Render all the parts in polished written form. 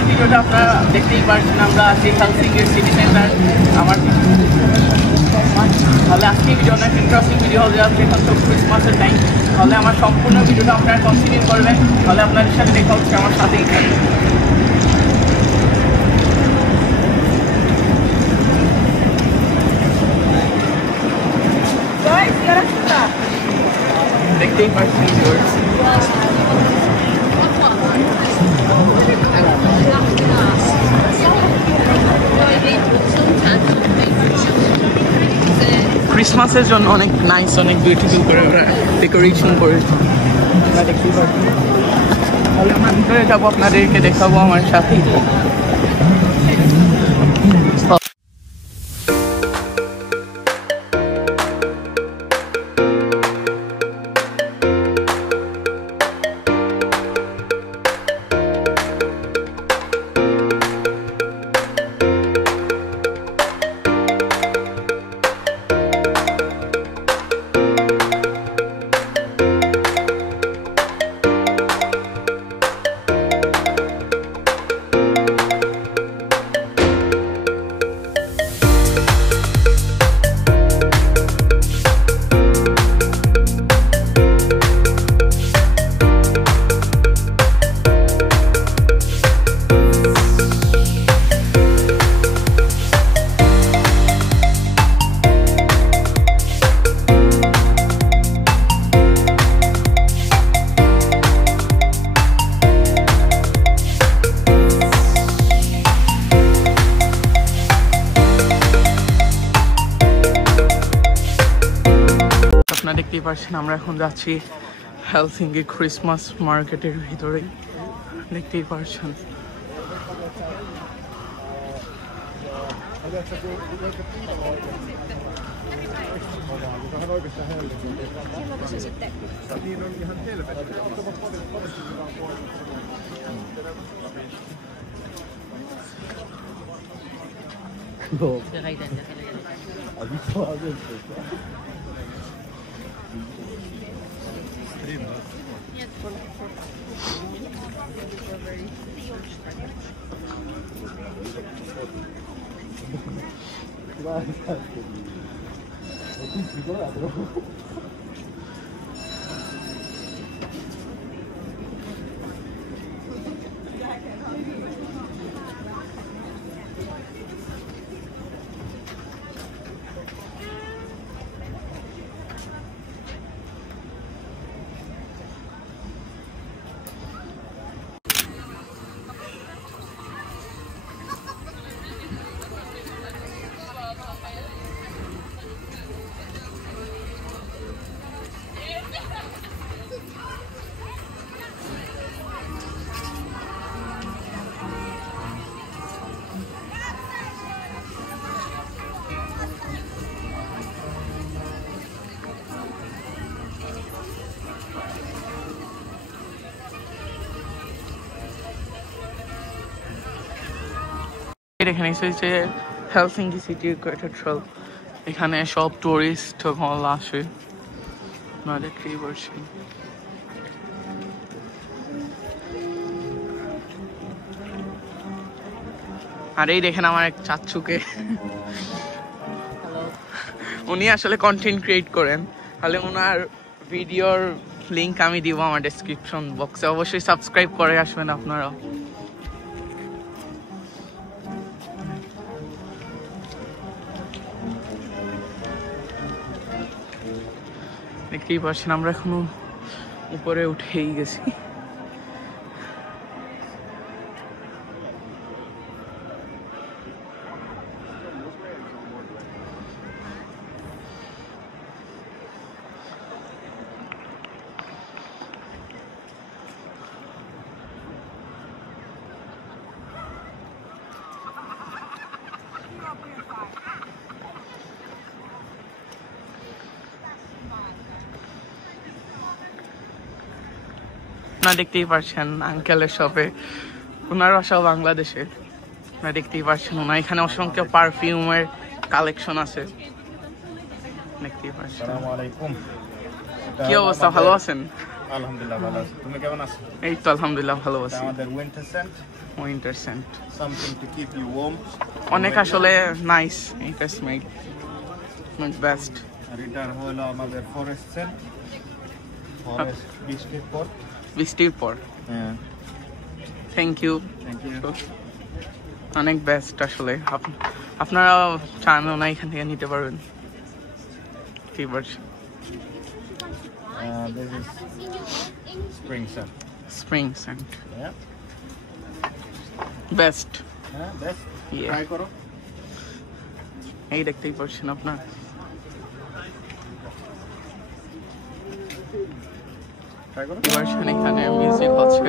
আজকের ভিডিওটা আপনারা দেখতেই পারছেন, আমরা আছি হেলসিঙ্কির সিটি সেন্টার। আমার তাহলে আজকে ভিডিও অনেক ইন্টারেস্টিং ভিডিও হবে, এখন তো ক্রিসমাসের টাইম। তাহলে আমার সম্পূর্ণ ভিডিওটা আপনারা কন্টিনিউ করবেন, তাহলে আপনাদের সাথে দেখা হচ্ছে আমার সাথেই থাকবে। দেখতেই পাচ্ছেন ক্রিসমাসের জন্য অনেক নাইস, অনেক বিউটিফুল করে ওরা ডেকোরেশন করে দেখতেই পাচ্ছি। তাহলে আমরা ভিতরে যাবো, আপনাদেরকে দেখাবো আমার সাথে। দেখতেই পাচ্ছেন আমরা এখন যাচ্ছি হেলসিঙ্কি ক্রিসমাস মার্কেটের ভিতরেই, দেখতেই পাচ্ছেন। এখানে এসেছে হেলসিঙ্কি সিটি ক্যাথেড্রাল, এখানে সব টুরিস্ট হল আসে, দেখতেই পাচ্ছি। আর এই দেখেন আমার এক চাচ্চুকে, উনি আসলে কন্টেন্ট ক্রিয়েট করেন, তাহলে ওনার ভিডিওর লিঙ্ক আমি দিব আমার ডেসক্রিপশন বক্সে, অবশ্যই সাবস্ক্রাইব করে আসবেন আপনারা। দেখতেই পাচ্ছেন আমরা এখনো উপরে উঠেই গেছি। না দেখতেই পাচ্ছেন আঙ্কেলের শপে, ওনার বাসাও বাংলাদেশে। না দেখতেই পাচ্ছেন ওনার এখানে অসংখ্য পারফিউমের কালেকশন আছে, দেখতেই পাচ্ছেন। কি অবস্থা, ভালো আছেন? আলহামদুলিল্লাহ ভালো আছি। তুমি কেমন আছো? এই তো আলহামদুলিল্লাহ ভালো আছি। আমাদের winter scent, winter scent something to keep you warm. অনেক আসলে নাইস, এটা স্মেল বেস্ট। আর এটা হলো আমাদের ফরেস্ট সেন্ট, ফরেস্ট বৃষ্টির পর। হ্যাঁ, থ্যাংক ইউ। Thank you. অনেক বেস্ট আসলে। আপনারা চানও না এখান থেকে নিতে পারবেন। কি version? This is spring scent. Spring scent Yeah. Best. হ্যাঁ, বেস্ট। Yeah. ট্রাই করো। এই দেখতেই পাচ্ছেন আপনার। ট্রাই করো। ভার্সন এখানে মিউজিক হচ্ছে।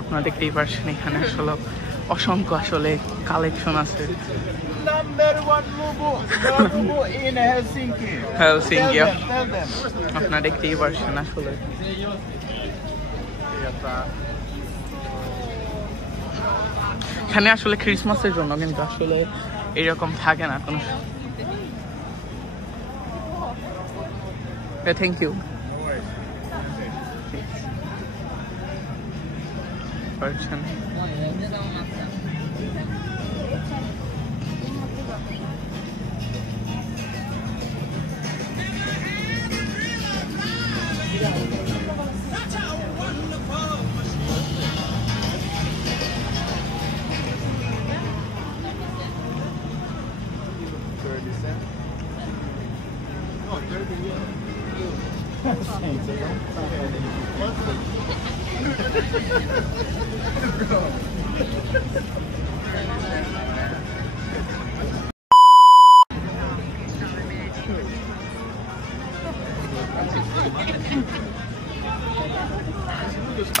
আপনারা দেখতেই পাচ্ছেন এখানে আসলে অসংখ্য আসলে কালেকশন আছে। Number one Lubu in Helsinki. Helsinki Tell them. আপনারা দেখতেই পাচ্ছেন আসলে এখানে আসলে ক্রিসমাসের জন্য কিন্তু আসলে এরকম থাকে না কোনো। Thank you. পাচ্ছেন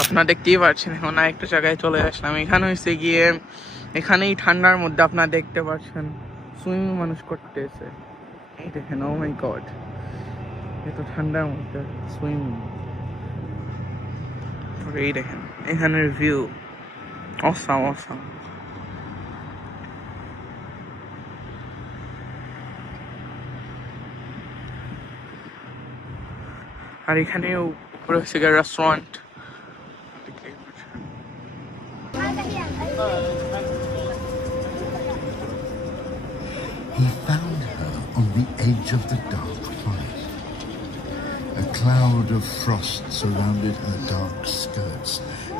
আপনারা দেখতেই পাচ্ছেন এখন আরেকটা জায়গায় চলে আসলাম। এখানে হচ্ছে গিয়ে এখানেই ঠান্ডার মধ্যে আপনারা দেখতে পাচ্ছেন সুইমিং মানুষ করতেছে। এই দেখেন, ও মাই গড, এত ঠান্ডার মধ্যে সুইমিং। এই দেখেন এখানের ভিউ অসাম অসাম। আর এখানে উপরে হচ্ছে গিয়ে restaurant. He found her on the edge of the dark forest. A cloud of frost surrounded her dark skirts,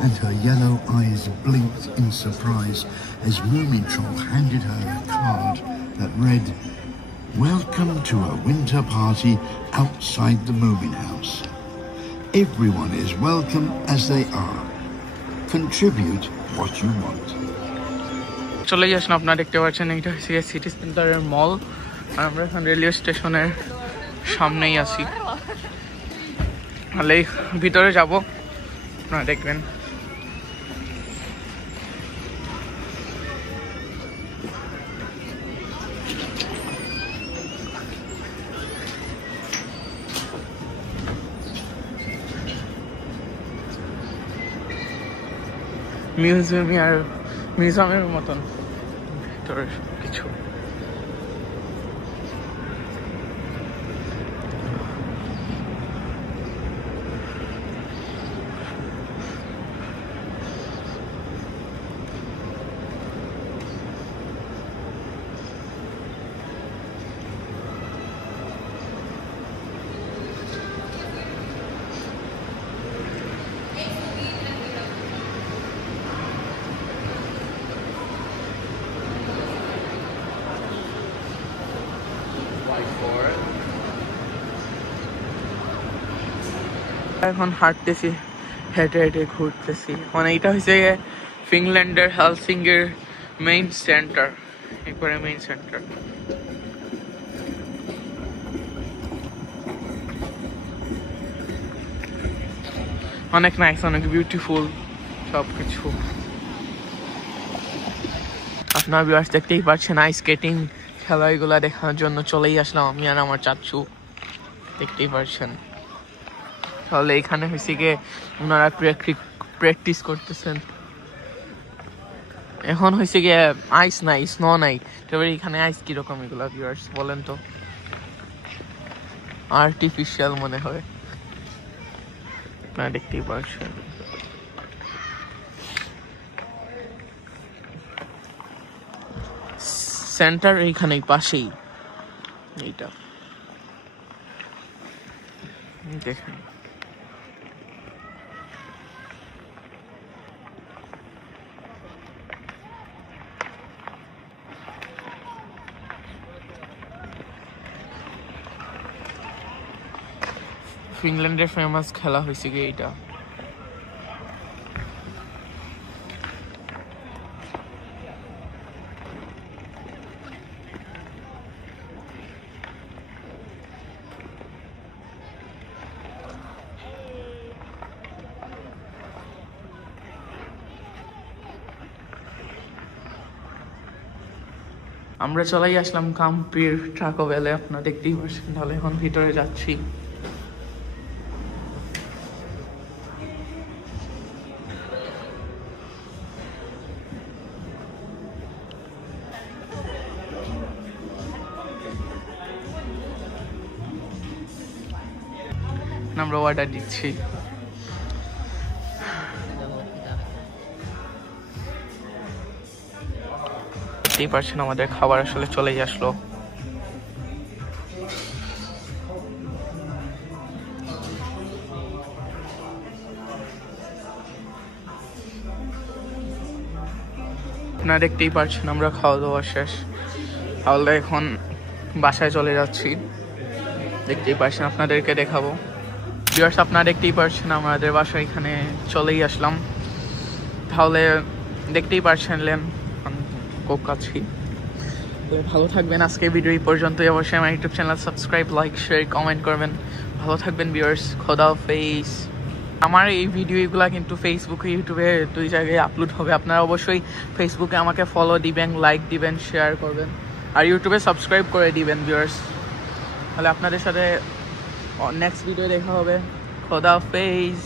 and her yellow eyes blinked in surprise as Moomintroll handed her a card that read, "Welcome to a winter party outside the Moomin House. Everyone is welcome as they are. Contribute what you want." চলে যাচ্ছেন, আপনারা দেখতে পাচ্ছেন এটা হচ্ছে সিটি সেন্টারের মল। আর আমরা এখন রেলওয়ে স্টেশনের সামনেই আছি। তাহলে ভিতরে যাব, আপনারা দেখবেন। মিউজিয়ামের মতন ভিতরে কিছু। এখন হাঁটতেছি, হেঁটে হেঁটে ঘুরতেছি। মানে এটা হচ্ছে ফিনল্যান্ডের হেলসিঙ্কির মেইন সেন্টার, একবারে মেইন সেন্টার। অনেক নাইস, অনেক বিউটিফুল সব কিছু। আপনার ভিউয়ার্স দেখতেই পাচ্ছেন আইস স্কেটিং খেলা, এগুলা দেখার জন্য চলেই আসলাম আমি আর আমার চাচু, দেখতেই পাচ্ছেন। তাহলে এখানে হয়েছে গিয়ে ওনারা প্র্যাকটিস করতেছেন। এখন হয়েছে গিয়ে আইস নাই, স্নো নাই, তবে এখানে আইস কিরকম এগুলা ভিউয়ার্স বলেন তো? আর্টিফিশিয়াল মনে হয়, না দেখতেই পাচ্ছেন। সেন্টার এইখানেই পাশেই, এইটা দেখেন। ফিনল্যান্ডের ফেমাস খেলা হয়েছে গিয়ে এইটা। আমরা চলেই আসলাম কাম্পির ট্রাকো ভ্যালে, আপনারা দেখতেই পাচ্ছেন। তাহলে এখন ভিতরে যাচ্ছি। আমরা অর্ডার দিচ্ছি। দেখতেই পাচ্ছেন আমাদের খাবার আসলে চলেই আসলো। আপনারা দেখতেই পাচ্ছেন আমরা খাওয়া দাওয়া শেষ, তাহলে এখন বাসায় চলে যাচ্ছি। দেখতেই পাচ্ছেন, আপনাদেরকে দেখাবো। ভিউয়ার্স আপনারা দেখতেই পাচ্ছেন আমাদের বাসায় এখানে চলেই আসলাম। তাহলে দেখতেই পাচ্ছেন কোক খাচ্ছি। তো ভালো থাকবেন, আজকে ভিডিও এই পর্যন্তই। অবশ্যই আমার YouTube channel subscribe, like, share, comment করবেন। ভালো থাকবেন ভিউয়ার্স, খোদা হাফেজ। আমার এই ভিডিওগুলো কিন্তু ফেসবুকে, ইউটিউবে দুই জায়গায় আপলোড হবে। আপনারা অবশ্যই ফেসবুকে আমাকে ফলো দিবেন, লাইক দিবেন, শেয়ার করবেন, আর ইউটিউবে সাবস্ক্রাইব করে দিবেন ভিউয়ার্স। তাহলে আপনাদের সাথে নেক্সট ভিডিও দেখা হবে। খোদা হাফেজ।